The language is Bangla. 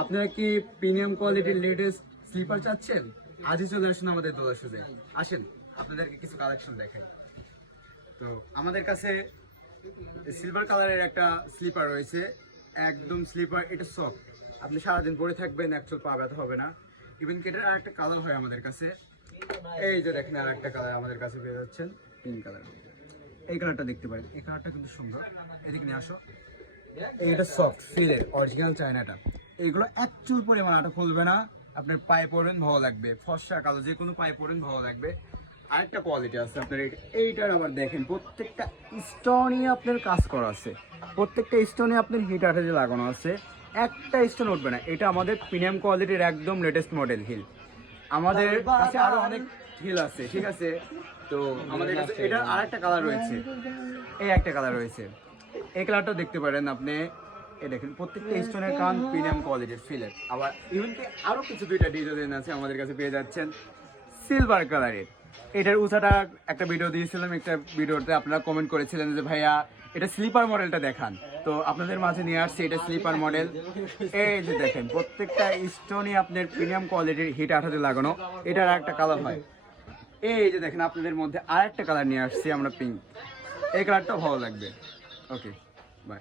আপনারা কি প্রিমিয়াম কোয়ালিটির লেটেস্ট স্লিপার চাচ্ছেন? আজই চলে আসুন আমাদের দোলা শুজে। আসেন আপনাদেরকে কিছু কালেকশন দেখাই। তো আমাদের কাছে সিলভার কালারের একটা স্লিপার রয়েছে, একদম স্লিপার, এটা সফট, আপনি সারাদিন পরে থাকবেন, অ্যাকচুয়াল পা ব্যথা হবে না। ইভেন কি এটার আরেকটা কালার হয় আমাদের কাছে, এই যে দেখেন আর একটা কালার আমাদের কাছে পেয়ে যাচ্ছেন, পিঙ্ক কালার। এই কালারটা দেখতে পারেন, এই কালারটা কিন্তু সুন্দর। এদিকে নিয়ে আসো। এটা সফট ফিলের অরিজিনাল চায়নাটা। এইগুলো অ্যাকচুয়াল পরিমাণ আটা খুলবে না, আপনার পায়ে পরেন ভালো লাগবে, ফর্সা কালো যে কোনো পায়ে পরেন ভালো লাগবে। আরেকটা কোয়ালিটি আছে আপনার এইটার, আবার দেখেন প্রত্যেকটা স্টোনই আপনার কাজ করা আছে, প্রত্যেকটা স্টোনে আপনার হিট আঠাতে লাগানো আছে, একটা স্টোন উঠবে না। এটা আমাদের প্রিমিয়াম কোয়ালিটির একদম লেটেস্ট মডেল হিল। আমাদের কাছে আরো অনেক হিল আছে, ঠিক আছে। তো আমাদের কাছে এটার আরেকটা কালার রয়েছে, এই একটা কালার রয়েছে, এই কালারটা দেখতে পারেন আপনি। এই দেখেন প্রত্যেকটা স্টোনের কান প্রিমিয়াম কোয়ালিটির ফিলের। আবার ইভেন কি আরো কিছু দুইটা ডিজাইন আছে আমাদের কাছে পেয়ে যাচ্ছেন সিলভার কালারের। এটার উঁচাটা একটা ভিডিও দিয়েছিলাম, একটা ভিডিওতে আপনারা কমেন্ট করেছিলেন যে ভাইয়া এটা স্লিপার মডেলটা দেখান, তো আপনাদের মাঝে নিয়ে আসছে এটা স্লিপার মডেল। এই যে দেখেন প্রত্যেকটা স্টোনই আপনার প্রিমিয়াম কোয়ালিটির হিট আঠাতে লাগানো। এটার একটা কালার হয়, এই যে দেখেন আপনাদের মধ্যে আরেকটা কালার নিয়ে আসছি আমরা, পিঙ্ক। এই কালারটাও ভালো লাগবে। ওকে, বাই।